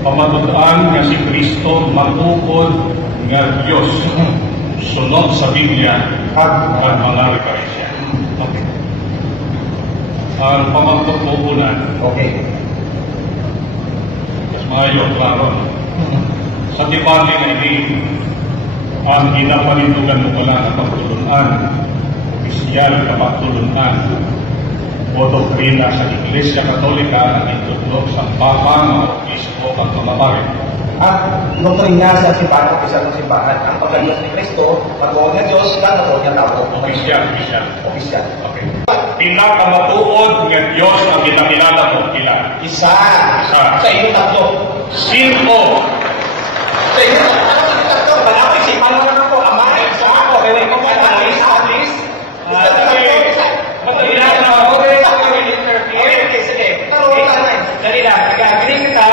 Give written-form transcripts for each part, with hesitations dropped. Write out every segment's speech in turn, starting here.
pamatuan nga si Kristo matukod nga Diyos sunod sa Biblia at mga referensya. Okay. Ang pamangkot po unan. Okay. Mas maayo, klaro. Sa debate nga ini, ang ginapalindugan mo pala na pagtulunan, opisyal na pagtulunan, o doktrina sa Iglesia Katolika na itutlog sa Papa, mga Obispo, at Pamaparin. At doktrina sa simbahan, opisyal ng simbahan, ang pagkalios ni Kristo, nagawag na Diyos, na nagawag niya tao. Opisyal. Okay. Pinakamatuod nga Diyos ang ginamilala mo ilan? Isa. Sa iyo tatlo. Sino? Sa iyo tatlo. Malapit si Paano naman ako. Ama, isa ako. Pero ikaw ba? Alis. Sige. Dali lang. Nag-agree kita.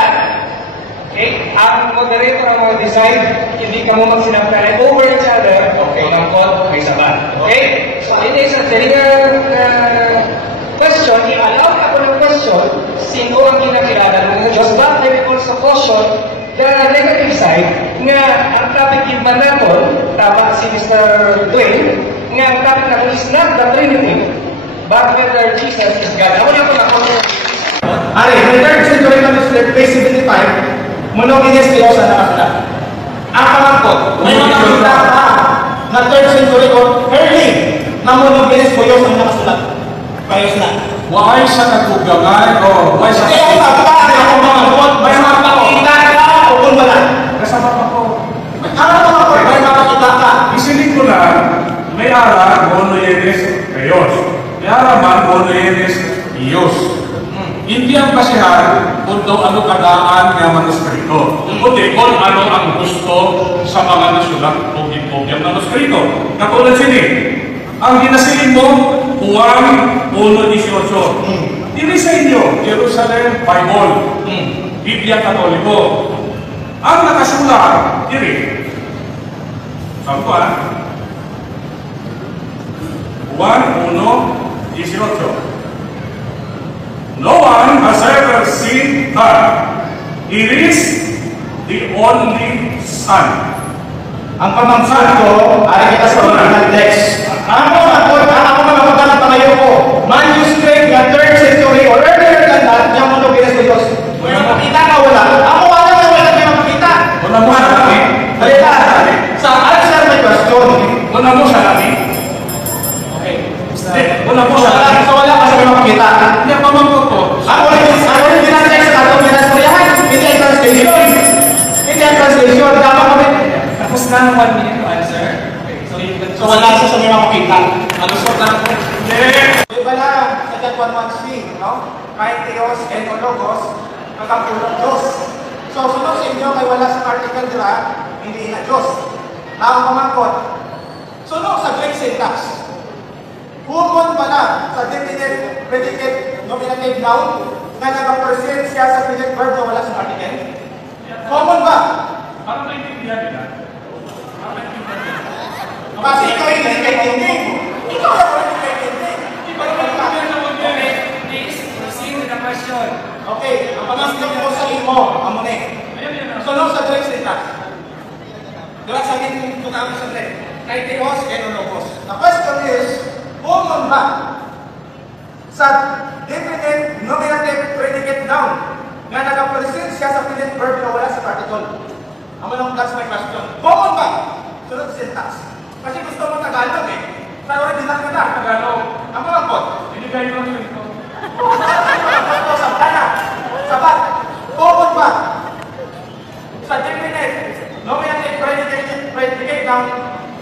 Okay? Ang moderator ang mag-decide, hindi ka mo magsinagtali over each other. Okay. Pangangkot, may sabat. Okay? So, it is a question. I-allow ako ng question, sino ang kinakilala ng Diyos? But I will also caution the negative side nga ang topic given natin, tama si Mr. Dwayne, nga ang topic natin is not the Trinity, but whether Jesus is God. Ako na ako Ari, in the 3rd century manuscript, page 75, Monogenes Theosa nakasulat. Ang pangangkot, may makakita ka na 3rd century o early na Monogenes Theosa ang nakasulat. Payos na. Why sa katugangan o why sa Kaya ang pagkakas ako pangangkot, may makakita ka o kung wala. kasama ko? Ano pangangkot, may makakita ka. Isinig ko na may ara monogenes Theos. May ara man monogenes Dios. Hindi ang basihan kung ano kadaan ng manuskrito. Kundi kung ano ang gusto sa mga nasulat o gipogyan ng manuskrito. Katulad sini, ang ginasilin mo, Juan 1:18. Dili sa inyo, Jerusalem Bible, Biblia Katoliko. Ang nakasulat, dili. Saan ko Juan 1:18. No one has ever seen God. It is the only Son. Ang pamangkot ko, ay kita sa original text. Ako na pangayo ko. Manuscript na 3rd century or earlier than that, yung Monogenes Theos. May makita ka wala. Ako wala na wala may makita. Una mo sa natin. Halika. Sa answer my question. Una mo sa natin. Okay. Una mo sa natin. Sa wala ka sa may makita. Hindi ang pamangkot ko. Ako original text sa atong pinastoryahan. Hindi ang translation. Hindi ang translation. Dapat kami. Tapos na ang 1 minute to answer. Okay. So wala siya sa may makita. Malusot lang po. Diba lang, sa John 1:1c, no? Kahit Theos and Logos, magkapulong Diyos. So, sunod sa inyo, kay wala sa article dira, hindi na Diyos. Na ang pamangkot. Sunod sa Greek syntax. Humon ba na sa definite, predicate, nominative noun, na nag-present siya sa predicate verb na wala sa article? Common ba? Para maintindihan nila. Kasi ikaw yung hindi kaintindi. Ikaw yung hindi kaintindi. Okay, ang pamangkot ko sa imo, amune. Sunod sa Greek syntax. Diba sa akin kung kami sa Greek? Kay Theos and Logos. The question is, common ba sa definite, nominative, predicate noun na nag-present siya sa predicate verb na wala sa particle? That's my question. Common ba? Sunod syntax. Kasi gusto mo Tagalog eh. Sa original ka na. Tagalog. Ang pangangkot. Hindi kayo lang ito. Sabat. Common ba sa definite, nominative, predicate noun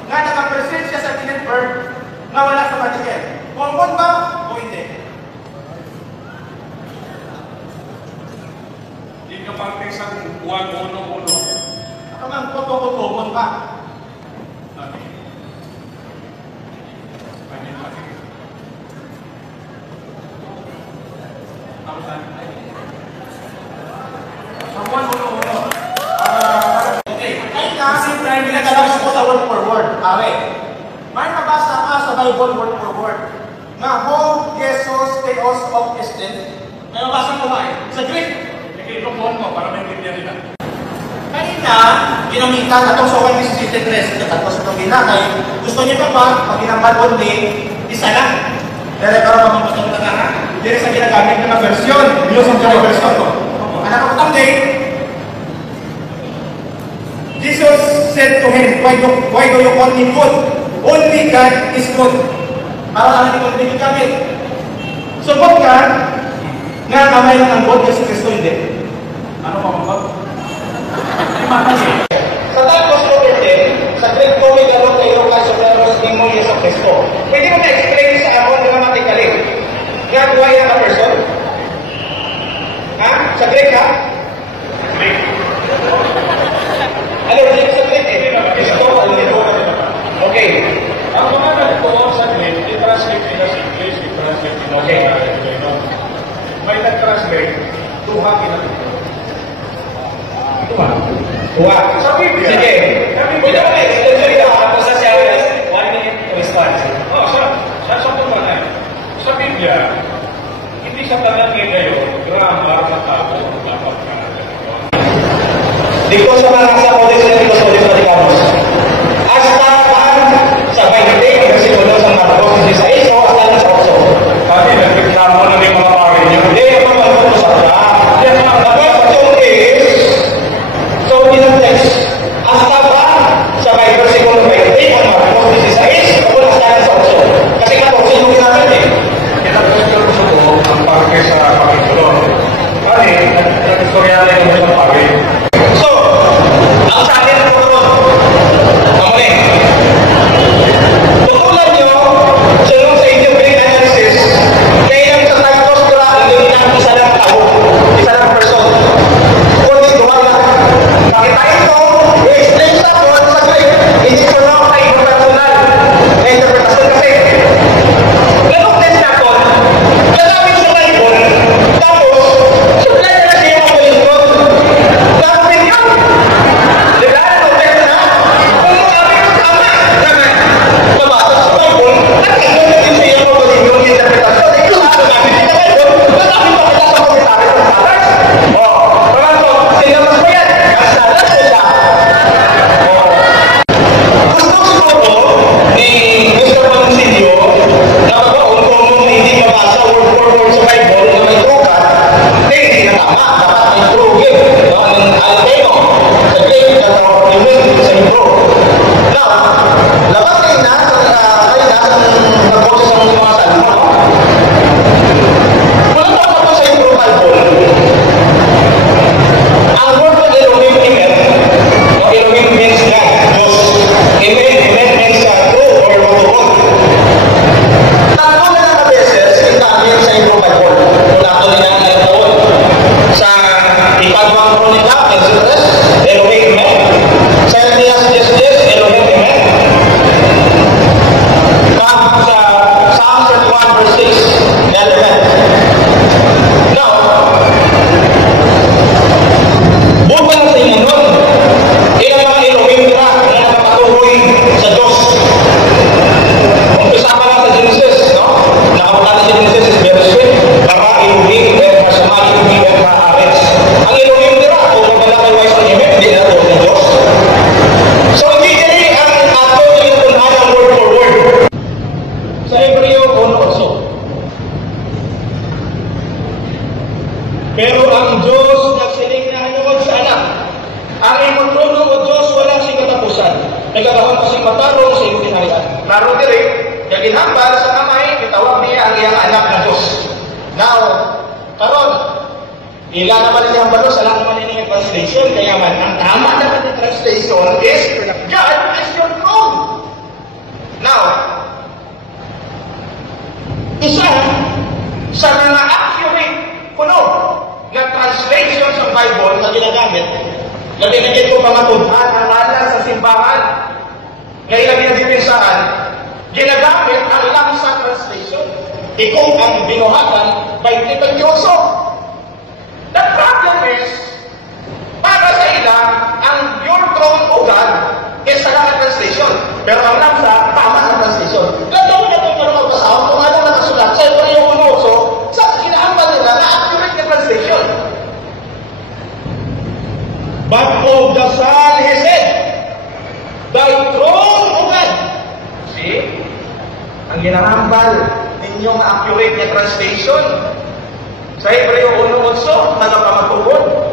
na nag-present siya sa predicate verb na wala sa particle? Common ba o hindi? Hindi ka parte sa 1:1:1. Ang pangangkot o common ba? Okay. Kahit na, pinagalagas ko sa word for word. Are, may nabasa ka sa Bible word for word na ho, Jesus, Theos, of Estin. May mabasa ko ba eh? Sa Greek. Sige, lupon mo para maintindihan nila. Kanina, ginamitan na itong Sokal 63, tapos itong ginagay, gusto niyo pa ba, pag ginambal only, isa lang. Dahil para mamamutong na nga, hindi sa ginagamit ng version, yung sa version ko. Anak ko itong day, Jesus said to him, why do you call me good? Only God is good. Para lang hindi gamit. Subot ka, nga kamay lang ang God kasi Kristo hindi. Ano pa mga? Sa Tagos 2:10, sa Greek Comic Along kay Lucas of Theros Timon Yeso Cristo, pwede mo na-explain sa amon grammatically. Nga buhay na ka person? Ha? Sa Greek ha? Greek. Ano, Greek sa Greek eh? Cristo, okay. Ang mga nagtuon sa Greek, i-translate nila sa English, i-translate nila sa may nag-translate, duha kinatutunan. Wah, Sa Biblia. sige. Pwede mo na-explain sa ito. Ako sa siya, 1 minute response. Sa tumanan, sa Biblia, hindi sa tanan ngayon, grammar na tao, dapat ka na ganito. Dito sa mga sa Codex Leviticus Codex Vaticanus. Hasta sa 20, versikulo sa Marcos 16, o hasta sa 8. Kasi nagreklamo na may mga pare niyo. Hindi, ako malulog sa ka. Yan ang question is, so in the text, hasta ba sa versikulo 20, ang Marcos 16, o hasta sa 8? Kasi 14 yung ginamit eh. Kinapagkakaroon sa buhok ang pagkay sa kapitulo. Kasi, nag-istorya na yung mga pare. So, ang sa akin po ito, ang muli. Tutulan nyo, sunod sa inyong brain analysis, kaya lang sa Tagos Dura, hindi lang isa lang tao, isa lang person. Kundi duha lang. Pakitain ko, i-explain sa po sa Greek, hindi ko na ako interpersonal na interpretasyon kasi. Ganong test na po, gagamit sa Bible, tapos, supply na na siya ang lingkod. Gagawin yun! Diba? Protect na? Kung sabi ko tama, mabasa sa Bible, nagkagawa din siya ang yung interpretasyon. Ikaw na gamit sa Bible, nagkagawa pa kita sa komentaryo ng Salas. O, parang to, sinamas mo yan, kasalas siya. Gusto siguro ni Mr. Panusilio na babaon kung hindi mabasa word for word sa Bible na may truka, hindi na tama. Dapat may trugin. Ang Alpeno, sa Greek, yung sa Hebrew. Now, labas kayo na sa pag-process ng mga salmo. Kung ano pa sa Hebrew Bible, ang word na Elohim Emer, o Elohim means God, Diyos. Emer means true or matuon. Tatlo na ng beses, intamit sa Hebrew Bible. Kung nato nila ang ilang taon. Sa Ipagwang Kronika, Exodus, Elohim Emer. Sa Ecclesiastes, Elohim Emer. Sa Psalm 31 verse 6, Elohim. Now, buwan pa lang sa inyo nun, ilang mga Elohim nila na nakapatuloy sa Diyos. Umpisa pa lang sa Genesis, no? Nakapunta sa Genesis is very sweet. Bara Elohim, Masama Elohim, Maaretz. Ang Elohim nila, kung maglalakay sa imit, hindi na ito ng Diyos. So, hindi dili ang ato inutunan ang word for word. Sa Hebreo 1:8. Pero ang Diyos nagsiling na hanungod sa anak. Ang imong trono o Diyos walang sing katapusan. Nagkakaroon pa sing matarong sa iyong kinaharian. Laro diri, yung ginhambal sa kamay, itawag niya ang iyang anak na Diyos. Now, karon, ila naman niya ang balo, sa lang naman niya yung translation, kaya man, ang tama naman yung translation is, God is your throne. Now, isa sa mga accurate kuno na translation sa Bible na ginagamit, na binigyan ko pamatuntan ang ngalan sa simbahan, ngayon na binagsipinsaan, ginagamit ang Lamsa translation. Ikaw ang binuhatan by Titanyoso. The problem is, para sa ilang, ang your throne o God is sa lang translation. Pero ang Lamsa, tama ang translation. Gano'n na itong marunong pasahon, kung ano nakasulat, sa Hebreo 1:8, sa kinaambal nila na accurate na translation. but of the Son he said, thy throne, O God. See? Ang ginahambal ninyong accurate niya translation. Sa Hebreo 1:8, nagapamatugon.